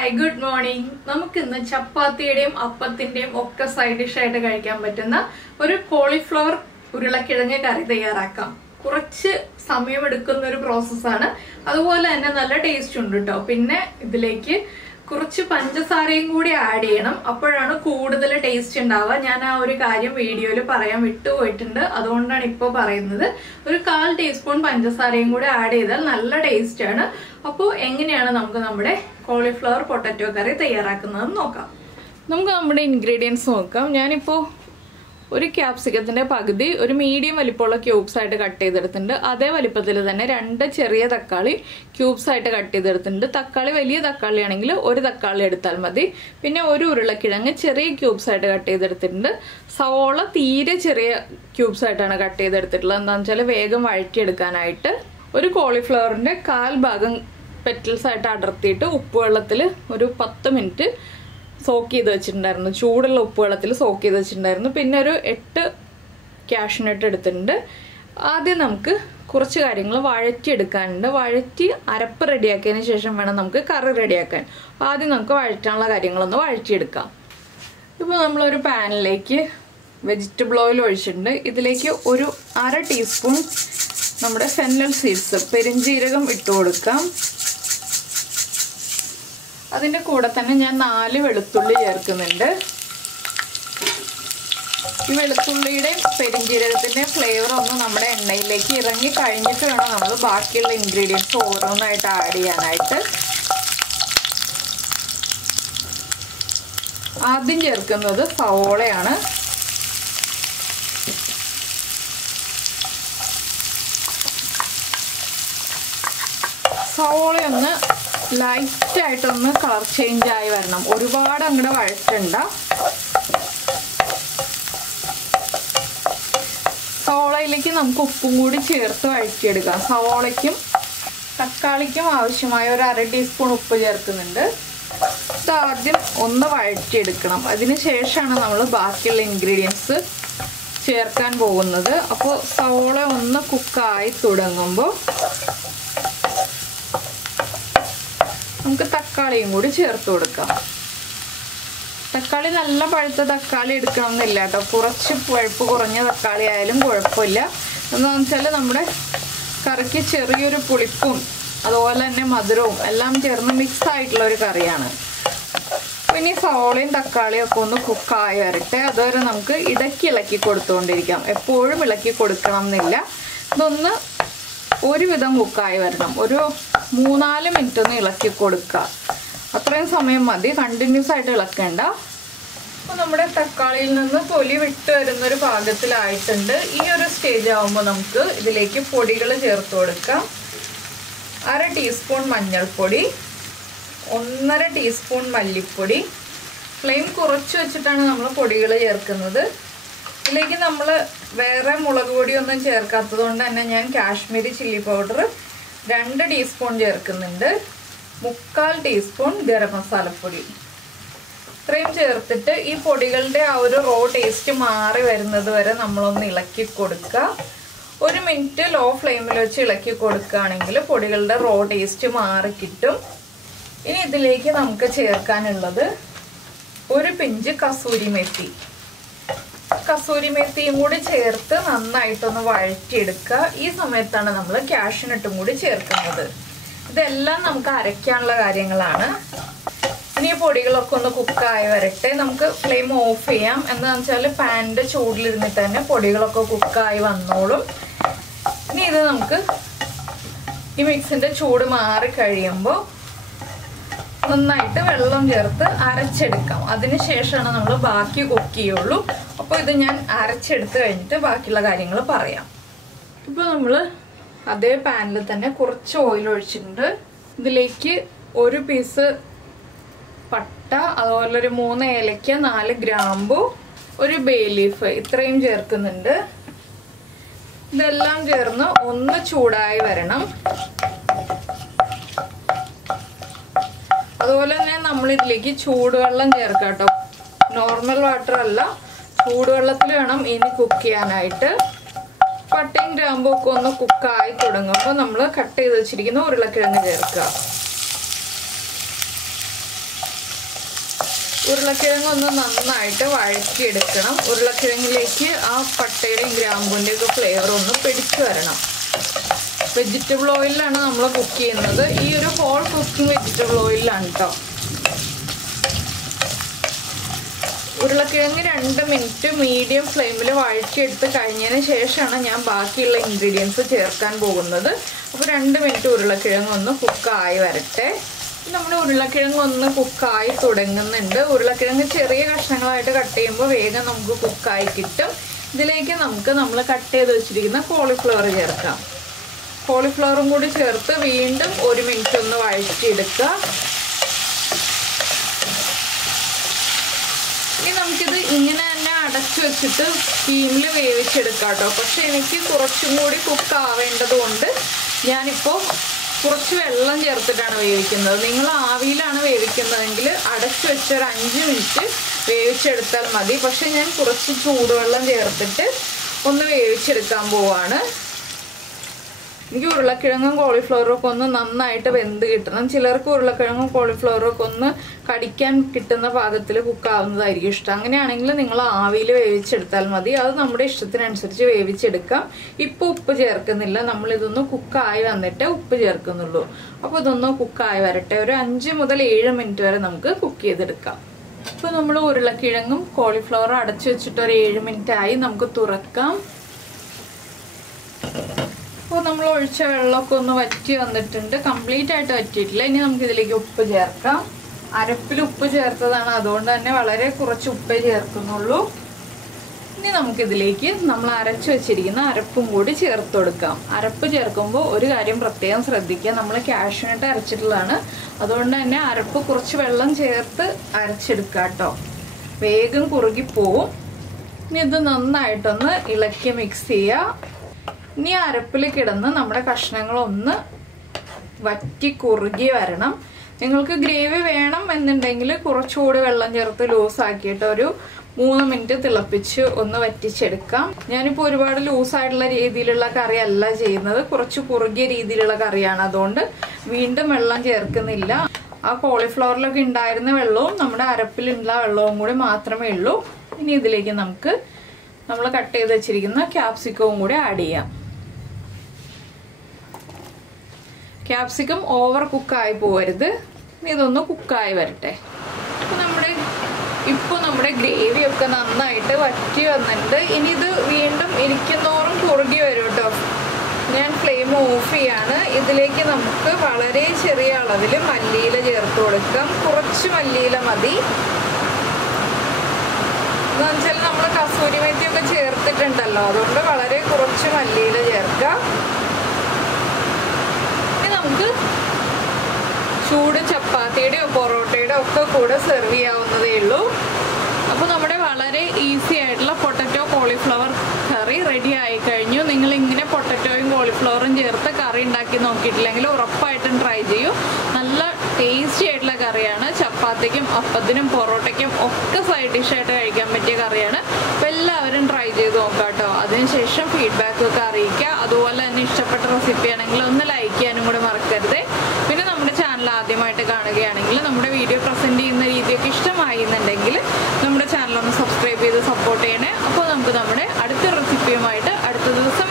Hi, good morning. നമുക്ക് ഇന്ന് ചപ്പാത്തിയുടെയും അപ്പത്തിന്റെയും ഒക്കെ സൈഡ് ഡിഷ് ആയിട്ട് കഴിക്കാൻ പറ്റുന്ന ഒരു കോളിഫ്ലവർ ഉരുളക്കിഴങ്ങ് കറി തയ്യാറാക്കാം. കുറച്ച് സമയമെടുക്കുന്ന ഒരു പ്രോസസ്സാണ്. അതുപോലെ തന്നെ നല്ല ടേസ്റ്റ് ഉണ്ട് ട്ടോ. പിന്നെ ഇതിലേക്ക് കുറച്ച് പഞ്ചസാരയും കൂടി ആഡ് ചെയ്യണം. അപ്പോഴാണ് കൂടുതൽ ടേസ്റ്റ് ഉണ്ടാവുക. ഞാൻ ആ ഒരു കാര്യം വീഡിയോയിൽ പറയാൻ വിട്ടുപോയിട്ടുണ്ട്. അതുകൊണ്ടാണ് ഇപ്പോൾ പറയുന്നത്. ഒരു 1/4 ടീസ്പൂൺ പഞ്ചസാരയും കൂടി ആഡ് ചെയ്താൽ നല്ല ടേസ്റ്റ് ആണ്. അപ്പോൾ എങ്ങനെയാണ് നമുക്ക് നമ്മുടെ കോളിഫ്ലവർ പൊട്ടാറ്റോ കറി തയ്യാറാക്കുന്നതെന്ന് നോക്കാം. നമുക്ക് നമ്മുടെ ഇൻഗ്രീഡിയൻസ് നോക്കാം. ഞാനിപ്പോൾ ഒരു ക്യാപ്സിക്കത്തിന്റെ പകുതി ഒരു മീഡിയം വലിപ്പമുള്ള ക്യൂബ്സ് ആയിട്ട് കട്ട് ചെയ്തെടുത്തിട്ടുണ്ട്. അതേ വലിപ്പത്തിൽ തന്നെ 2 ചെറിയ തക്കാളി ക്യൂബ്സ് ആയിട്ട് കട്ട് ചെയ്തെടുത്തിട്ടുണ്ട്. തക്കാളി വലിയ തക്കാളി ആണെങ്കിൽ ഒരു തക്കാളി എടുത്താൽ മതി. പിന്നെ ഒരു ഉരുളക്കിഴങ്ങ് ചെറിയ ക്യൂബ്സ് ആയിട്ട് കട്ട് ചെയ്തെടുത്തിട്ടുണ്ട്. സവോള തീരെ ചെറിയ ക്യൂബ്സ് ആയിട്ടാണ് കട്ട് ചെയ്തെടുത്തിട്ടുള്ളത്. എന്താണെന്ന് വെച്ചാൽ വേഗം വഴറ്റിയെടുക്കാനായിട്ട്. ഒരു കോളിഫ്ലവറിന്റെ 1/4 ഭാഗം പെറ്റൽസ് ആയിട്ട് അടർത്തിയിട്ട് ഉപ്പുവെള്ളത്തിൽ ഒരു 10 മിനിറ്റ് സോക്ക് ചെയ്ത് വെച്ചിട്ടുണ്ടായിരുന്നു. ചൂടുള്ള ഉപ്പുവെള്ളത്തിൽ സോക്ക് ചെയ്ത് വെച്ചിട്ടുണ്ടായിരുന്നു. പിന്നെ ഒരു 8 കാഷ്യൂനട്ട് എടുത്തിട്ടുണ്ട്. ആദ്യം നമുക്ക് കുറച്ച് കാര്യങ്ങൾ വഴറ്റിയെടുക്കാനുണ്ട്. വഴറ്റി അരപ്പ് റെഡിയാക്കിയതിന് ശേഷം വേണം നമുക്ക് കറി റെഡിയാക്കാൻ. ആദ്യം നമുക്ക് വഴറ്റാനുള്ള കാര്യങ്ങളൊന്ന് വഴറ്റിയെടുക്കാം. ഇപ്പോൾ നമ്മളൊരു പാനിലേക്ക് വെജിറ്റബിൾ ഓയിൽ ഒഴിച്ചിട്ടുണ്ട്. ഇതിലേക്ക് ഒരു 1/2 ടീസ്പൂൺ നമ്മുടെ ഫെന്നൽ സീഡ്സ് പെരുംജീരകം ഇട്ട് കൊടുക്കാം. അതിൻ്റെ കൂടെ തന്നെ ഞാൻ 4 വെളുത്തുള്ളി ചേർക്കുന്നുണ്ട്. ഈ വെളുത്തുള്ളിയുടെ പെരുംജീരകത്തിൻ്റെ ഫ്ലേവർ ഒന്ന് നമ്മുടെ എണ്ണയിലേക്ക് ഇറങ്ങി കഴിഞ്ഞിട്ട് വേണം നമ്മൾ ബാക്കിയുള്ള ഇൻഗ്രീഡിയൻസ് ഓരോന്നായിട്ട് ആഡ് ചെയ്യാനായിട്ട്. ആദ്യം ചേർക്കുന്നത് സവോളയാണ്. സവോളയൊന്ന് ലൈറ്റായിട്ടൊന്ന് കളർ ചേഞ്ച് ആയി വരണം. ഒരുപാട് അങ്ങോട്ട് വഴറ്റണ്ട. സവോളയിലേക്ക് നമുക്ക് ഉപ്പും കൂടി ചേർത്ത് വഴറ്റിയെടുക്കാം. സവോളയ്ക്കും തക്കാളിക്കും ആവശ്യമായ ഒരു 1/2 ടീസ്പൂൺ ഉപ്പ് ചേർക്കുന്നുണ്ട്. ഇതാദ്യം ഒന്ന് വഴറ്റിയെടുക്കണം. അതിന് ശേഷമാണ് നമ്മൾ ബാക്കിയുള്ള ഇൻഗ്രീഡിയൻസ് ചേർക്കാൻ പോകുന്നത്. അപ്പോൾ സവോള ഒന്ന് കുക്കായി തുടങ്ങുമ്പോൾ നമുക്ക് തക്കാളിയും കൂടി ചേർത്ത് കൊടുക്കാം. തക്കാളി നല്ല പഴുത്ത തക്കാളി എടുക്കണം എന്നില്ല കേട്ടോ. കുറച്ച് പഴുപ്പ് കുറഞ്ഞ തക്കാളി ആയാലും കുഴപ്പമില്ല. എന്താണെന്ന് വെച്ചാൽ നമ്മുടെ കറിക്ക് ചെറിയൊരു പുളിപ്പും അതുപോലെ തന്നെ മധുരവും എല്ലാം ചേർന്ന് മിക്സ് ആയിട്ടുള്ള ഒരു കറിയാണ്. പിന്നെ സവോളയും തക്കാളിയും ഒക്കെ ഒന്ന് കുക്കായി വരട്ടെ. അതുവരെ നമുക്ക് ഇളക്കി കൊടുത്തുകൊണ്ടിരിക്കാം. എപ്പോഴും ഇളക്കി കൊടുക്കണം എന്നില്ല. ഇതൊന്ന് ഒരുവിധം കുക്കായി വരണം. ഒരു 3-4 മിനിറ്റ് ഒന്ന് ഇളക്കി കൊടുക്കുക. അത്രയും സമയം മതി. കണ്ടിന്യൂസ് ആയിട്ട് ഇളക്കേണ്ട. അപ്പോൾ നമ്മുടെ തക്കാളിയിൽ നിന്ന് തൊലി വിട്ട് വരുന്നൊരു പാകത്തിലായിട്ടുണ്ട്. ഈ ഒരു സ്റ്റേജ് ആകുമ്പോൾ നമുക്ക് ഇതിലേക്ക് പൊടികൾ ചേർത്ത് കൊടുക്കാം. 1/2 ടീസ്പൂൺ മഞ്ഞൾപ്പൊടി, 1/2 ടീസ്പൂൺ മല്ലിപ്പൊടി. ഫ്ലെയിം കുറച്ച് വെച്ചിട്ടാണ് നമ്മൾ പൊടികൾ ചേർക്കുന്നത്. ഇതിലേക്ക് നമ്മൾ വേറെ മുളക് പൊടിയൊന്നും ചേർക്കാത്തത് കൊണ്ട് തന്നെ ഞാൻ കാശ്മീരി ചില്ലി പൗഡർ 2 ടീസ്പൂൺ ചേർക്കുന്നുണ്ട്. 3/4 ടീസ്പൂൺ ഗരം മസാലപ്പൊടി. ഇത്രയും ചേർത്തിട്ട് ഈ പൊടികളുടെ ആ ഒരു റോ ടേസ്റ്റ് മാറി വരുന്നത് വരെ നമ്മളൊന്ന് ഇളക്കി കൊടുക്കുക. 1 മിനിറ്റ് ലോ ഫ്ലെയിമിൽ വെച്ച് ഇളക്കി കൊടുക്കുകയാണെങ്കിൽ പൊടികളുടെ റോ ടേസ്റ്റ് മാറി കിട്ടും. ഇനി ഇതിലേക്ക് നമുക്ക് ചേർക്കാനുള്ളത് ഒരു പിഞ്ച് കസൂരി മെത്തി. കസൂരി മെത്തിയും കൂടി ചേർത്ത് നന്നായിട്ടൊന്ന് വഴറ്റിയെടുക്കുക. ഈ സമയത്താണ് നമ്മൾ കാഷ്യൂനട്ടും കൂടി ചേർക്കുന്നത്. ഇതെല്ലാം നമുക്ക് അരയ്ക്കാനുള്ള കാര്യങ്ങളാണ്. ഇനി പൊടികളൊക്കെ ഒന്ന് കുക്കായി വരട്ടെ. നമുക്ക് ഫ്ലെയിം ഓഫ് ചെയ്യാം. എന്താണെന്ന് വെച്ചാൽ പാനിൻ്റെ ചൂടിലിരുന്നിട്ട് തന്നെ പൊടികളൊക്കെ കുക്കായി വന്നോളും. ഇനി ഇത് നമുക്ക് ഈ മിക്സിൻ്റെ ചൂട് മാറി കഴിയുമ്പോൾ നന്നായിട്ട് വെള്ളം ചേർത്ത് അരച്ചെടുക്കാം. അതിന് ശേഷമാണ് നമ്മൾ ബാക്കി കുക്ക് ചെയ്യുള്ളൂ. അപ്പോൾ ഇത് ഞാൻ അരച്ചെടുത്ത് കഴിഞ്ഞിട്ട് ബാക്കിയുള്ള കാര്യങ്ങൾ പറയാം. ഇപ്പോൾ നമ്മൾ അതേ പാനിൽ തന്നെ കുറച്ച് ഓയിൽ ഒഴിച്ചിട്ടുണ്ട്. ഇതിലേക്ക് ഒരു പീസ് പട്ട, അതുപോലെ ഒരു 3 ഏലക്ക, 4 ഗ്രാമ്പു, ഒരു ബേ ലീഫ് ഇത്രയും ചേർക്കുന്നുണ്ട്. ഇതെല്ലാം ചേർന്ന് ഒന്ന് ചൂടായി വരണം. അതുപോലെ തന്നെ നമ്മൾ ഇതിലേക്ക് ചൂടുവെള്ളം ചേർക്കാം കേട്ടോ. നോർമൽ വാട്ടർ അല്ല, ചൂടുവെള്ളത്തിൽ വേണം ഇനി കുക്ക് ചെയ്യാനായിട്ട്. പട്ടയും ഗ്രാമ്പും ഒക്കെ ഒന്ന് കുക്കായി തുടങ്ങുമ്പോൾ നമ്മൾ കട്ട് ചെയ്ത് വെച്ചിരിക്കുന്ന ഉരുളക്കിഴങ്ങ് ചേർക്കുക. ഉരുളക്കിഴങ്ങ് ഒന്ന് നന്നായിട്ട് വഴറ്റിയെടുക്കണം. ഉരുളക്കിഴങ്ങിലേക്ക് ആ പട്ടയുടെയും ഗ്രാമ്പൂൻ്റെയും ഒക്കെ ഫ്ലേവർ ഒന്ന് പിടിച്ചു വരണം. വെജിറ്റബിൾ ഓയിലാണ് നമ്മൾ കുക്ക് ചെയ്യുന്നത്. ഈ ഒരു ഹോൾ കുക്കിംഗ് വെജിറ്റബിൾ ഓയിലാണ് കേട്ടോ. ഉരുളക്കിഴങ്ങ് 2 മിനിറ്റ് മീഡിയം ഫ്ലെയിമിൽ വഴറ്റിയെടുത്ത് കഴിഞ്ഞതിന് ശേഷമാണ് ഞാൻ ബാക്കിയുള്ള ഇൻഗ്രീഡിയൻസ് ചേർക്കാൻ പോകുന്നത്. അപ്പോൾ 2 മിനിറ്റ് ഉരുളക്കിഴങ്ങ് ഒന്ന് കുക്കായി വരട്ടെ. നമ്മുടെ ഉരുളക്കിഴങ്ങ് ഒന്ന് കുക്കായി തുടങ്ങുന്നുണ്ട്. ഉരുളക്കിഴങ്ങ് ചെറിയ കഷ്ണങ്ങളായിട്ട് കട്ട് ചെയ്യുമ്പോൾ വേഗം നമുക്ക് കുക്കായി കിട്ടും. ഇതിലേക്ക് നമുക്ക് നമ്മൾ കട്ട് ചെയ്ത് വെച്ചിരിക്കുന്ന കോളിഫ്ലവർ ചേർക്കാം. കോളിഫ്ലവറും കൂടി ചേർത്ത് വീണ്ടും 1 മിനിറ്റ് ഒന്ന് വഴറ്റിയെടുക്കുക. ഇനി നമുക്കിത് ഇങ്ങനെ തന്നെ അടച്ചു വെച്ചിട്ട് സ്റ്റീമിൽ വേവിച്ചെടുക്കാം കേട്ടോ. പക്ഷെ എനിക്ക് കുറച്ചും കൂടി കുക്ക് ആവേണ്ടത് കൊണ്ട് ഞാനിപ്പോൾ കുറച്ച് വെള്ളം ചേർത്തിട്ടാണ് വേവിക്കുന്നത്. നിങ്ങൾ ആവിയിലാണ് വേവിക്കുന്നതെങ്കിൽ അടച്ചു വെച്ച് ഒരു 5 മിനിറ്റ് വേവിച്ചെടുത്താൽ മതി. പക്ഷെ ഞാൻ കുറച്ച് ചൂടുവെള്ളം ചേർത്തിട്ട് ഒന്ന് വേവിച്ചെടുക്കാൻ പോവാണ്. എനിക്ക് ഉരുളക്കിഴങ്ങും കോളിഫ്ലവറും ഒക്കെ ഒന്ന് നന്നായിട്ട് വെന്ത് കിട്ടണം. ചിലർക്ക് ഉരുളക്കിഴങ്ങും കോളിഫ്ലവറും ഒക്കെ ഒന്ന് കടിക്കാൻ കിട്ടുന്ന പാകത്തിൽ കുക്കാവുന്നതായിരിക്കും ഇഷ്ടം. അങ്ങനെയാണെങ്കിൽ നിങ്ങൾ ആവിയിൽ വേവിച്ചെടുത്താൽ മതി. അത് നമ്മുടെ ഇഷ്ടത്തിനനുസരിച്ച് വേവിച്ചെടുക്കാം. ഇപ്പോൾ ഉപ്പ് ചേർക്കുന്നില്ല, നമ്മളിതൊന്ന് കുക്കായി വന്നിട്ട് ഉപ്പ് ചേർക്കുന്നുള്ളൂ. അപ്പോൾ ഇതൊന്ന് കുക്കായി വരട്ടെ. ഒരു 5 മുതൽ 7 മിനിറ്റ് വരെ നമുക്ക് കുക്ക് ചെയ്തെടുക്കാം. ഇപ്പോൾ നമ്മൾ ഉരുളക്കിഴങ്ങും കോളിഫ്ലവറും അടച്ചു വെച്ചിട്ട് ഒരു 7 മിനിറ്റ് ആയി. നമുക്ക് തുറക്കാം. അപ്പോൾ നമ്മൾ ഒഴിച്ച വെള്ളമൊക്കെ ഒന്ന് വറ്റി വന്നിട്ടുണ്ട്. കംപ്ലീറ്റ് ആയിട്ട് വറ്റിയിട്ടില്ല. ഇനി നമുക്കിതിലേക്ക് ഉപ്പ് ചേർക്കാം. അരപ്പിൽ ഉപ്പ് ചേർത്തതാണ്, അതുകൊണ്ട് തന്നെ വളരെ കുറച്ച് ഉപ്പേ ചേർക്കുന്നുള്ളൂ. ഇനി നമുക്കിതിലേക്ക് നമ്മൾ അരച്ചു വെച്ചിരിക്കുന്ന അരപ്പും കൂടി ചേർത്ത് കൊടുക്കാം. അരപ്പ് ചേർക്കുമ്പോൾ ഒരു കാര്യം പ്രത്യേകം ശ്രദ്ധിക്കുക, നമ്മൾ കാഷ്യൂനട്ട് അരച്ചിട്ടുള്ളതാണ്. അതുകൊണ്ട് തന്നെ അരപ്പ് കുറച്ച് വെള്ളം ചേർത്ത് അരച്ചെടുക്കുക കേട്ടോ. വേഗം കുറുകിപ്പോവും. ഇനി ഇത് നന്നായിട്ടൊന്ന് ഇളക്കി മിക്സ് ചെയ്യുക. ഇനി അരപ്പിൽ കിടന്ന് നമ്മുടെ കഷ്ണങ്ങളൊന്ന് വറ്റി കുറുകി വരണം. നിങ്ങൾക്ക് ഗ്രേവി വേണം എന്നുണ്ടെങ്കിൽ കുറച്ചുകൂടി വെള്ളം ചേർത്ത് ലൂസാക്കിയിട്ട് ഒരു 3 മിനിറ്റ് തിളപ്പിച്ച് ഒന്ന് വറ്റിച്ചെടുക്കാം. ഞാനിപ്പോൾ ഒരുപാട് ലൂസായിട്ടുള്ള രീതിയിലുള്ള കറി അല്ല ചെയ്യുന്നത്, കുറച്ച് കുറുകിയ രീതിയിലുള്ള കറിയാണ്. അതുകൊണ്ട് വീണ്ടും വെള്ളം ചേർക്കുന്നില്ല. ആ കോളിഫ്ലവറിലൊക്കെ ഉണ്ടായിരുന്ന വെള്ളവും നമ്മുടെ അരപ്പിലുള്ള വെള്ളവും കൂടി മാത്രമേ ഉള്ളൂ. ഇനി ഇതിലേക്ക് നമുക്ക് നമ്മൾ കട്ട് ചെയ്ത് വെച്ചിരിക്കുന്ന ക്യാപ്സിക്കവും കൂടി ആഡ് ചെയ്യാം. ക്യാപ്സിക്കം ഓവർ കുക്കായി പോകരുത്. ഇതൊന്ന് കുക്കായി വരട്ടെ. ഇപ്പോൾ നമ്മുടെ ഗ്രേവിയൊക്കെ നന്നായിട്ട് വറ്റി വന്നിട്ടുണ്ട്. ഇനി ഇത് വീണ്ടും ഇരിക്കുന്നോറും കുറുകി വരും കേട്ടോ. ഞാൻ ഫ്ലെയിം ഓഫ് ചെയ്യാണ്. ഇതിലേക്ക് നമുക്ക് വളരെ ചെറിയ അളവിൽ മല്ലിയില ചേർത്ത് കൊടുക്കാം. കുറച്ച് മല്ലിയില മതി. എന്ന് വെച്ചാൽ നമ്മൾ കസൂരി മേത്തിയൊക്കെ ചേർത്തിട്ടുണ്ടല്ലോ, അതുകൊണ്ട് വളരെ കുറച്ച് മല്ലിയില ചേർക്കാം. നമുക്ക് ചൂട് ചപ്പാത്തിയുടെയോ പൊറോട്ടയുടെയോ ഒക്കെ കൂടെ സെർവ് ചെയ്യാവുന്നതേ ഉള്ളൂ. അപ്പോൾ നമ്മുടെ വളരെ ഈസി ആയിട്ടുള്ള പൊട്ടറ്റോ കോളിഫ്ലവർ കറി റെഡി ആയി കഴിഞ്ഞു. നിങ്ങൾ ഇങ്ങനെ പൊട്ടറ്റോയും കോളിഫ്ലവറും ചേർത്ത് കറി ഉണ്ടാക്കി നോക്കിയിട്ടില്ലെങ്കിൽ ഉറപ്പായിട്ടും ട്രൈ ചെയ്യൂ. നല്ല ടേസ്റ്റി ആയിട്ടുള്ള കറിയാണ്. ചപ്പാത്തിക്കും അപ്പത്തിനും പൊറോട്ടയ്ക്കും ഒക്കെ സൈഡ് ഡിഷായിട്ട് കഴിക്കാൻ പറ്റിയ കറിയാണ്. അപ്പോൾ എല്ലാവരും ട്രൈ ചെയ്ത് നോക്കാം കേട്ടോ. അതിനുശേഷം ഫീഡ്ബാക്ക് ഒക്കെ അറിയിക്കുക. അതുപോലെ തന്നെ ഇഷ്ടപ്പെട്ട റെസിപ്പി ആണെങ്കിൽ ഒന്ന് ലൈക്ക് ചെയ്യാനും കൂടെ മറക്കരുത്. പിന്നെ നമ്മുടെ ചാനൽ ആദ്യമായിട്ട് കാണുകയാണെങ്കിൽ നമ്മുടെ വീഡിയോ പ്രസൻറ്റ് ചെയ്യുന്ന രീതിയൊക്കെ ഇഷ്ടമായി എന്നുണ്ടെങ്കിൽ നമ്മുടെ ചാനൽ ഒന്ന് സബ്സ്ക്രൈബ് ചെയ്ത് സപ്പോർട്ട് ചെയ്യണേ. അപ്പോൾ നമുക്ക് നമ്മുടെ അടുത്ത റെസിപ്പിയുമായിട്ട് അടുത്ത ദിവസം